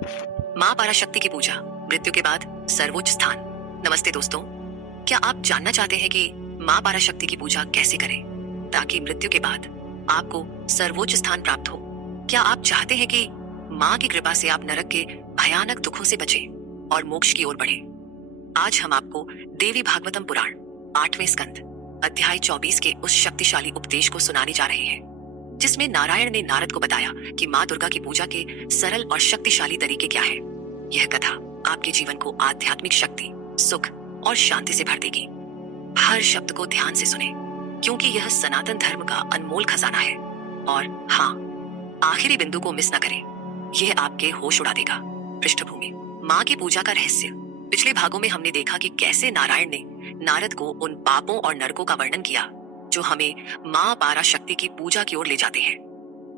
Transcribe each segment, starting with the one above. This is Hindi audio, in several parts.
माँ पराशक्ति की पूजा, मृत्यु के बाद सर्वोच्च स्थान। नमस्ते दोस्तों, क्या आप जानना चाहते हैं कि माँ पराशक्ति की पूजा कैसे करें ताकि मृत्यु के बाद आपको सर्वोच्च स्थान प्राप्त हो? क्या आप चाहते हैं कि माँ की कृपा से आप नरक के भयानक दुखों से बचें और मोक्ष की ओर बढ़ें? आज हम आपको देवी भागवतम पुराण 8वें स्कंद अध्याय 24 के उस शक्तिशाली उपदेश को सुनाने जा रहे हैं जिसमें नारायण ने नारद को बताया कि माँ दुर्गा की पूजा के सरल और शक्तिशाली तरीके क्या है। यह कथा आपके जीवन को आध्यात्मिक शक्ति, सुख और शांति से भर देगी। हर शब्द को ध्यान से सुने क्योंकि यह सनातन धर्म का अनमोल खजाना है। और हाँ, आखिरी बिंदु को मिस न करें, यह आपके होश उड़ा देगा। पृष्ठभूमि, माँ की पूजा का रहस्य। पिछले भागों में हमने देखा कि कैसे नारायण ने नारद को उन पापों और नरकों का वर्णन किया जो हमें माँ पराशक्ति की पूजा की ओर ले जाते हैं।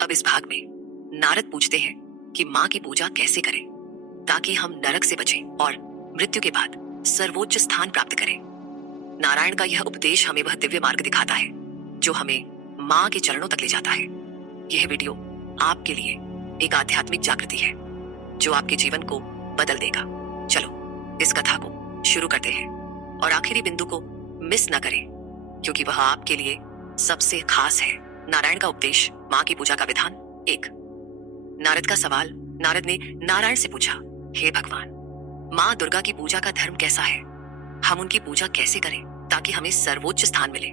अब इस भाग में नारद पूछते हैं कि माँ की पूजा कैसे करें ताकि हम नरक से बचें और मृत्यु के बाद सर्वोच्च स्थान प्राप्त करें। नारायण का यह उपदेश हमें वह दिव्य मार्ग दिखाता है जो हमें माँ के चरणों तक ले जाता है। यह वीडियो आपके लिए एक आध्यात्मिक जागृति है जो आपके जीवन को बदल देगा। चलो इस कथा को शुरू करते हैं और आखिरी बिंदु को मिस न करें क्योंकि वह आपके लिए सबसे खास है। नारायण का उपदेश, माँ की पूजा का विधान। 1, नारद का सवाल। नारद ने नारायण से पूछा, हे भगवान, माँ दुर्गा की पूजा का धर्म कैसा है? हम उनकी पूजा कैसे करें ताकि हमें सर्वोच्च स्थान मिले?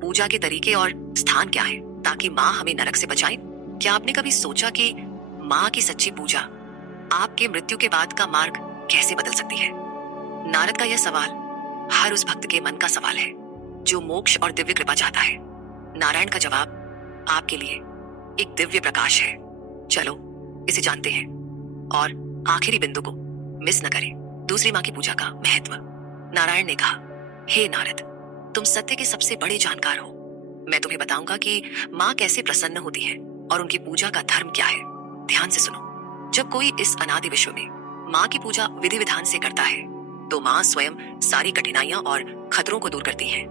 पूजा के तरीके और स्थान क्या है ताकि माँ हमें नरक से बचाए? क्या आपने कभी सोचा कि माँ की सच्ची पूजा आपके मृत्यु के बाद का मार्ग कैसे बदल सकती है? नारद का यह सवाल हर उस भक्त के मन का सवाल है जो मोक्ष और दिव्य कृपा चाहता है। नारायण का जवाब आपके लिए एक दिव्य प्रकाश है। चलो इसे जानते हैं और आखिरी बिंदु को मिस न करें। दूसरी माँ की पूजा का महत्व। नारायण ने कहा, हे नारद, तुम सत्य के सबसे बड़े जानकार हो। मैं तुम्हें बताऊंगा कि माँ कैसे प्रसन्न होती है और उनकी पूजा का धर्म क्या है। ध्यान से सुनो। जब कोई इस अनादि विश्व में माँ की पूजा विधि विधान से करता है तो माँ स्वयं सारी कठिनाइयां और खतरों को दूर करती है।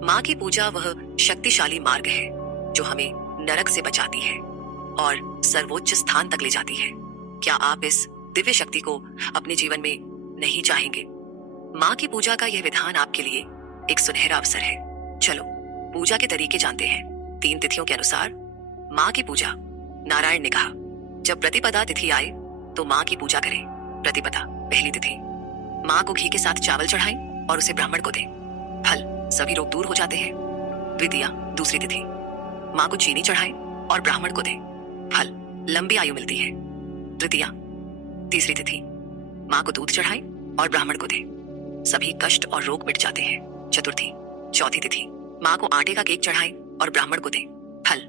माँ की पूजा वह शक्तिशाली मार्ग है जो हमें नरक से बचाती है और सर्वोच्च स्थान तक ले जाती है। क्या आप इस दिव्य शक्ति को अपने जीवन में नहीं चाहेंगे? माँ की पूजा का यह विधान आपके लिए एक सुनहरा अवसर है। चलो पूजा के तरीके जानते हैं। 3 तिथियों के अनुसार माँ की पूजा। नारायण ने कहा, जब प्रतिपदा तिथि आए तो माँ की पूजा करें। प्रतिपदा पहली तिथि, माँ को घी के साथ चावल चढ़ाएं और उसे ब्राह्मण को दें। फल, सभी रोग दूर हो जाते हैं। द्वितीया दूसरी तिथि, माँ को चीनी चढ़ाएं और ब्राह्मण को दें। फल, लंबी आयु मिलती है। तृतीया तीसरी तिथि, माँ को दूध चढ़ाएं और ब्राह्मण को दें। सभी कष्ट और रोग मिट जाते हैं। चतुर्थी चौथी तिथि, माँ को आटे का केक चढ़ाएं और ब्राह्मण को दें। फल,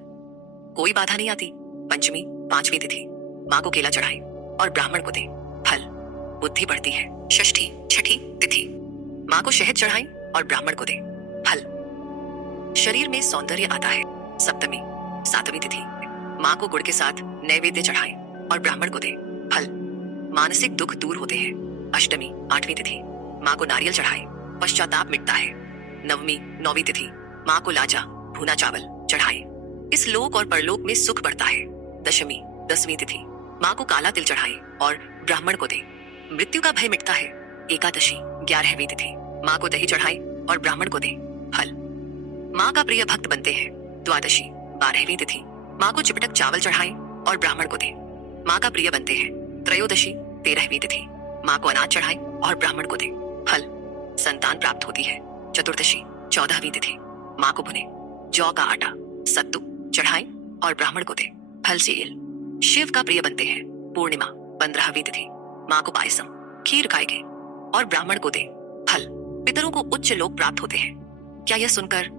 कोई बाधा नहीं आती। पंचमी पांचवी तिथि, माँ को केला चढ़ाएं और ब्राह्मण को दें। फल, बुद्धि बढ़ती है। षष्ठी छठी तिथि, माँ को शहद चढ़ाएं और ब्राह्मण को दें। फल, शरीर में सौंदर्य आता है। सप्तमी सातवीं तिथि, माँ को गुड़ के साथ नैवेद्य चढ़ाएं और ब्राह्मण को दें। फल, मानसिक दुख दूर होते हैं। अष्टमी आठवीं तिथि, माँ को नारियल चढ़ाएं, पश्चाताप मिटता है। नवमी नौवीं तिथि, माँ को लाजा भुना चावल चढ़ाएं, इस लोक और परलोक में सुख बढ़ता है। दशमी 10वीं तिथि, माँ को काला तिल चढ़ाएं और ब्राह्मण को दें, मृत्यु का भय मिटता है। एकादशी 11वीं तिथि, माँ को दही चढ़ाएं और ब्राह्मण को दें। फल, माँ का प्रिय भक्त बनते हैं। द्वादशी 12वीं तिथि, माँ को चिपटक चावल चढ़ाएं और ब्राह्मण को दें, माँ का प्रिय बनते हैं। त्रयोदशी 13वीं तिथि, माँ को अनाज चढ़ाएं और ब्राह्मण को दें। फल, संतान प्राप्त होती है। चतुर्दशी 14वीं तिथि, माँ को भुने जौ का आटा सत्तू चढ़ाएं और ब्राह्मण को दें। फल सील, शिव का प्रिय बनते हैं। पूर्णिमा 15वीं तिथि, माँ को पायसम खीर खाएंगे और ब्राह्मण को दें। फल, पितरों को उच्च लोक प्राप्त होते हैं। क्या यह सुनकर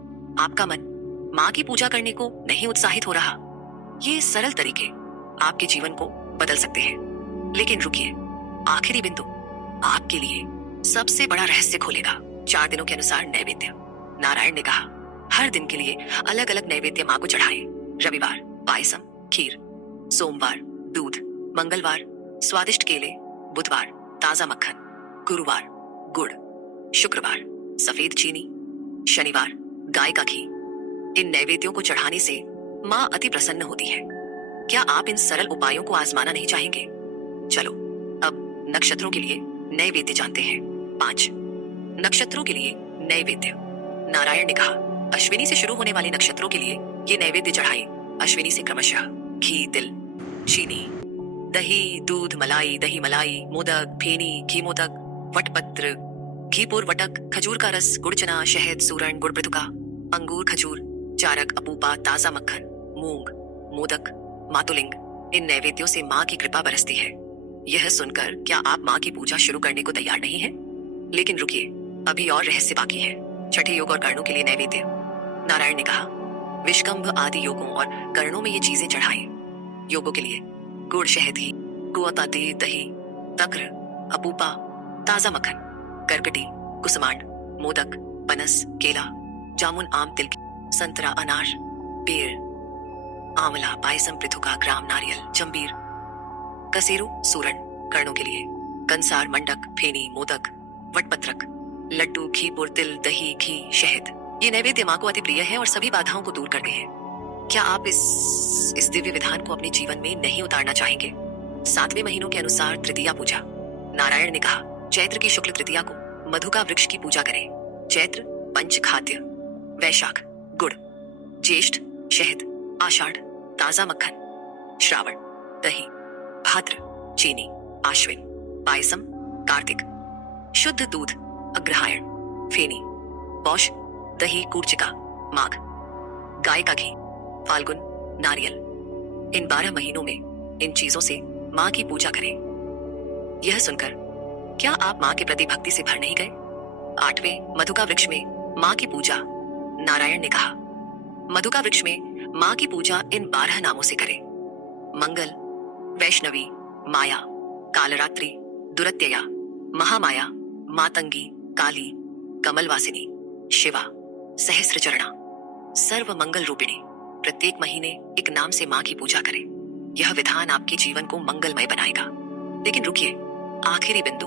आपका मन माँ की पूजा करने को नहीं उत्साहित हो रहा? ये सरल तरीके आपके जीवन को बदल सकते हैं। लेकिन रुकिए, आखिरी बिंदु आपके लिए सबसे बड़ा रहस्य खोलेगा। 4 दिनों के अनुसार नैवेद्य। नारायण ने कहा, हर दिन के लिए अलग अलग नैवेद्य माँ को चढ़ाएं। रविवार पायसम खीर, सोमवार दूध, मंगलवार स्वादिष्ट केले, बुधवार ताजा मक्खन, गुरुवार गुड़, शुक्रवार सफेद चीनी, शनिवार गाय का घी। इन नैवेद्यों को चढ़ाने से माँ अति प्रसन्न होती है। क्या आप इन सरल उपायों को आजमाना नहीं चाहेंगे? चलो नक्षत्रों के लिए नैवेद्य जानते हैं। 5 नक्षत्रों के लिए नैवेद्य। नारायण ने कहा, अश्विनी से शुरू होने वाले नक्षत्रों के लिए ये नैवेद्य चढ़ाए। अश्विनी से क्रमशः घी, तिल, चीनी, दही, दूध, मलाई, दही मलाई, मोदक, फेनी, घी मोदक, वटपत्र, घीपुर, वटक, खजूर का रस, गुड़ चना, शहद, सूरण, गुड़ पृथुका, अंगूर, खजूर, चारक, अपूपा, ताजा मक्खन, मूंग, मोदक, मातुलिंग, इन नैवेद्यों से माँ की कृपा बरसती है। यह सुनकर क्या आप माँ की पूजा शुरू करने को तैयार नहीं हैं? लेकिन रुकिए, अभी और रहस्य बाकी है। छठे योग और कर्णों के लिए नैवेद्य। नारायण ने कहा, विष्कंभ आदि योगों और कर्णों में ये चीजें चढ़ाएं। योगों के लिए गुड़, शहद, घी, कुआता, दही, तक्र, अपूपा, ताजा मक्खन, करकटी, कुसमांड, मोदक, पनस, केला, जामुन, आम, तिल, संतरा, अनार, बेर, आंवला, पायसम, पृथुका, ग्राम, नारियल, जंबीर, कसेरू, सूरण। कर्णों के लिए कंसार, मंडक, फेनी, मोदक, वटपत्रक, लड्डू, घीपुर, तिल, दही, घी, शहद। ये नैवेद्य माँ को अति प्रिय है और सभी बाधाओं को दूर करते हैं। क्या आप इस दिव्य विधान को अपने जीवन में नहीं उतारना चाहेंगे? 7वें महीनों के अनुसार तृतीया पूजा। नारायण ने कहा, चैत्र की शुक्ल तृतीया को मधुका वृक्ष की पूजा करें। चैत्र पंचखाद्य, वैशाख गुड़, ज्येष्ठ शहद, आषाढ़ ताजा मक्खन, श्रावण दही, भाद्र चीनी, आश्विन पायसम, कार्तिक शुद्ध दूध, अग्रहायण फेनी, पौष दही कूर्चिका, माघ गाय का घी, फाल्गुन नारियल। इन 12 महीनों में इन चीजों से माँ की पूजा करें। यह सुनकर क्या आप माँ के प्रति भक्ति से भर नहीं गए? 8वें मधुका वृक्ष में माँ की पूजा। नारायण ने कहा, मधुका वृक्ष में माँ की पूजा इन 12 नामों से करें। मंगल, वैष्णवी, माया, कालरात्रि, दुरत्यया, महामाया, मातंगी, काली, कमलवासिनी, शिवा, सहस्त्रचरणा, सर्व मंगल रूपिणी। प्रत्येक महीने एक नाम से माँ की पूजा करें। यह विधान आपके जीवन को मंगलमय बनाएगा। लेकिन रुकिए, आखिरी बिंदु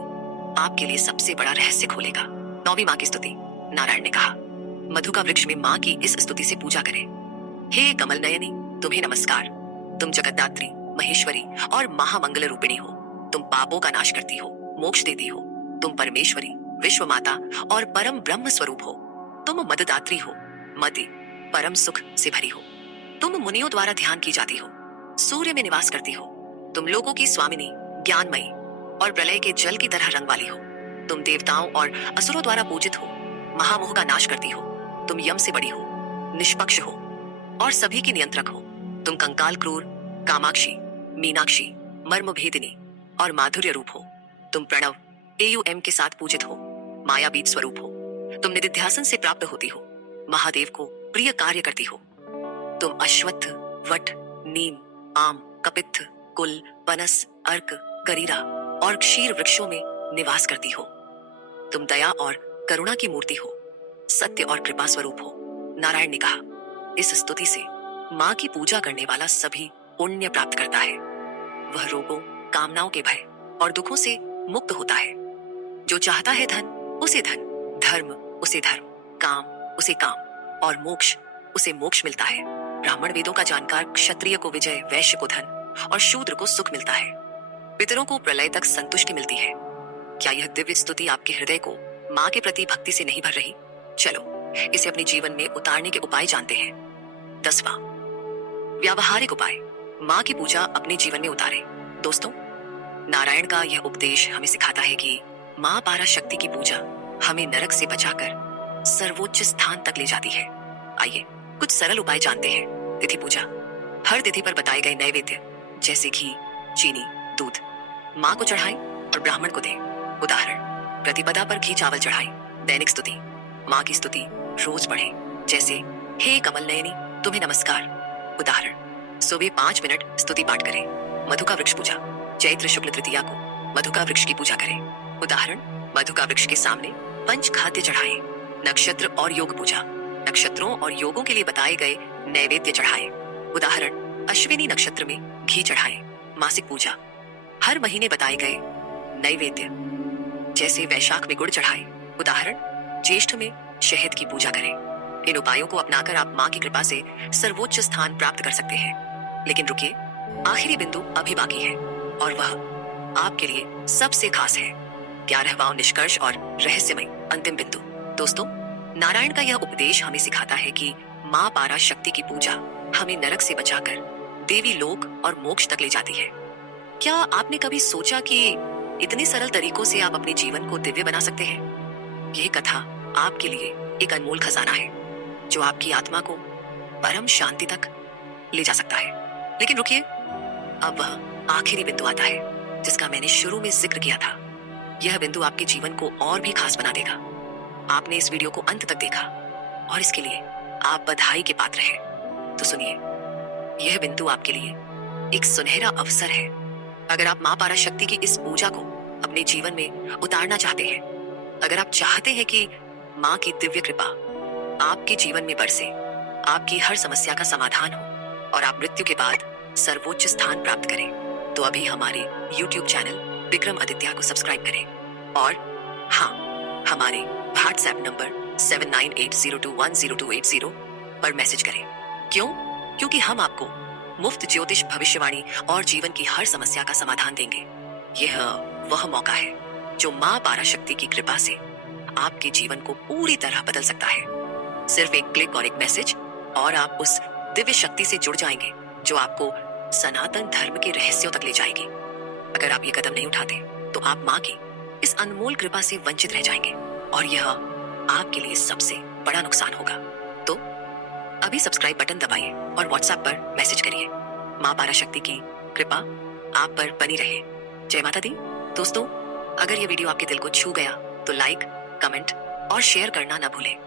आपके लिए सबसे बड़ा रहस्य खोलेगा। 9वीं माँ की स्तुति। नारायण ने कहा, मधुका वृक्ष में माँ की इस स्तुति से पूजा करें। हे कमल नयनी, तुम्हें नमस्कार। तुम जगद्धात्री, महेश्वरी और महामंगल रूपिणी हो। तुम पापों का नाश करती हो, मोक्ष देती हो। तुम परमेश्वरी, विश्व माता और परम ब्रह्म स्वरूप हो। तुम मददात्री हो, मदि परम सुख से भरी हो। तुम मुनियों द्वारा ध्यान की जाती हो, सूर्य में निवास करती हो। तुम लोगों की स्वामिनी, ज्ञानमयी और प्रलय के जल की तरह रंग वाली हो। तुम देवताओं और असुरों द्वारा पूजित हो, महामोह का नाश करती हो। तुम यम से बड़ी हो, निष्पक्ष हो और सभी की नियंत्रक हो। तुम कंकाल क्रूर, कामाक्षी, मीनाक्षी, मर्म भेदिनी और माधुर्य रूप हो। तुम प्रणव AUM के साथ पूजित हो, माया बीज स्वरूप हो। तुम निधिध्यासन से प्राप्त होती हो, महादेव को प्रिय कार्य करती हो। तुम अश्वत्थ, वट, नीम, आम, कपित्थ, कुल, पनस, अर्क, करीरा और क्षीर वृक्षों में निवास करती हो। तुम दया और करुणा की मूर्ति हो, सत्य और कृपा स्वरूप हो। नारायण ने कहा, इस स्तुति से माँ की पूजा करने वाला सभी पुण्य प्राप्त करता है। वह रोगों, कामनाओं के भय और दुखों से मुक्त होता है। जो चाहता है धन उसे धन, धर्म उसे धर्म, काम उसे काम और मोक्ष उसे मोक्ष मिलता है। ब्राह्मण वेदों का जानकार क्षत्रिय को विजय, वैश्य को धन और शूद्र को सुख मिलता है। पितरों को प्रलय तक संतुष्टि मिलती है। क्या यह दिव्य स्तुति आपके हृदय को माँ के प्रति भक्ति से नहीं भर रही? चलो इसे अपने जीवन में उतारने के उपाय जानते हैं। 10वां व्यावहारिक उपाय, माँ की पूजा अपने जीवन में उतारें। दोस्तों, नारायण का यह उपदेश हमें सिखाता है कि माँ पराशक्ति की पूजा हमें नरक से बचाकर सर्वोच्च स्थान तक ले जाती है। आइए कुछ सरल उपाय जानते हैं। तिथि पूजा। हर तिथि पर बताए गए नैवेद्य जैसे घी, चीनी, दूध माँ को चढ़ाएं और ब्राह्मण को दें। उदाहरण, प्रतिपदा पर घी चावल चढ़ाएं। दैनिक स्तुति, माँ की स्तुति रोज पढ़ें, जैसे हे कमल नयनी, तुम्हें नमस्कार। उदाहरण, सुबह 5 मिनट स्तुति पाठ करें। मधुका वृक्ष पूजा। चैत्र शुक्ल तृतीया को मधुका वृक्ष की पूजा करें। उदाहरण, मधुका वृक्ष के सामने पंच खाद्य चढ़ाएं। नक्षत्र और योग पूजा। नक्षत्रों और योगों के लिए बताए गए नैवेद्य चढ़ाएं। उदाहरण, अश्विनी नक्षत्र में घी चढ़ाएं। मासिक पूजा। हर महीने बताए गए नैवेद्य जैसे वैशाख में गुड़ चढ़ाएं। उदाहरण, ज्येष्ठ में शहद की पूजा करें। इन उपायों को अपनाकर आप माँ की कृपा से सर्वोच्च स्थान प्राप्त कर सकते हैं। लेकिन रुकिए, आखिरी बिंदु अभी बाकी है और वह आपके लिए सबसे खास है। 11वां निष्कर्ष और रहस्यमय अंतिम बिंदु। दोस्तों, नारायण का यह उपदेश हमें सिखाता है कि माँ पारा शक्ति की पूजा हमें नरक से बचाकर देवी लोक और मोक्ष तक ले जाती है। क्या आपने कभी सोचा कि इतने सरल तरीकों से आप अपने जीवन को दिव्य बना सकते हैं? यह कथा आपके लिए एक अनमोल खजाना है जो आपकी आत्मा को परम शांति तक ले जा सकता है। लेकिन रुकिए, अब वह आखिरी बिंदु आता है जिसका मैंने शुरू में जिक्र किया था। यह बिंदु आपके जीवन को और भी खास बना देगा। आपने इस वीडियो को अंत तक देखा और इसके लिए आप बधाई के पात्र हैं। तो सुनिए, यह बिंदु आपके लिए एक सुनहरा अवसर है। अगर आप माँ पारा शक्ति की इस पूजा को अपने जीवन में उतारना चाहते हैं, अगर आप चाहते हैं कि माँ की दिव्य कृपा आपके जीवन में बरसे, आपकी हर समस्या का समाधान हो और आप मृत्यु के बाद सर्वोच्च स्थान प्राप्त करें, तो अभी हमारे YouTube चैनल विक्रम आदित्य को सब्सक्राइब करें और हाँ, हमारे व्हाट्सएप नंबर 7980210280 पर मैसेज करें। क्यों? क्योंकि हम आपको मुफ्त ज्योतिष भविष्यवाणी और जीवन की हर समस्या का समाधान देंगे। यह वह मौका है जो माँ पारा शक्ति की कृपा से आपके जीवन को पूरी तरह बदल सकता है। सिर्फ एक क्लिक और एक मैसेज और आप उस दिव्य शक्ति से जुड़ जाएंगे जो आपको सनातन धर्म के रहस्यों तक ले जाएगी। अगर आप ये कदम नहीं उठाते तो आप माँ की इस अनमोल कृपा से वंचित रह जाएंगे और यह आपके लिए सबसे बड़ा नुकसान होगा। तो अभी सब्सक्राइब बटन दबाइए और व्हाट्सएप पर मैसेज करिए। माँ पारा शक्ति की कृपा आप पर बनी रहे। जय माता दी। दोस्तों, अगर ये वीडियो आपके दिल को छू गया तो लाइक, कमेंट और शेयर करना ना भूलें।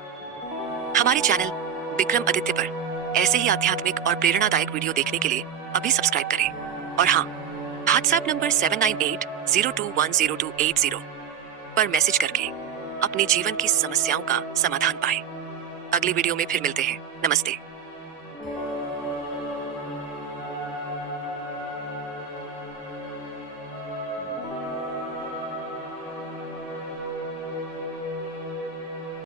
हमारे चैनल विक्रम आदित्य पर ऐसे ही आध्यात्मिक और प्रेरणादायक वीडियो देखने के लिए अभी सब्सक्राइब करें और हाँ, व्हाट्सएप नंबर 7980210280 पर मैसेज करके अपने जीवन की समस्याओं का समाधान पाएं। अगली वीडियो में फिर मिलते हैं। नमस्ते।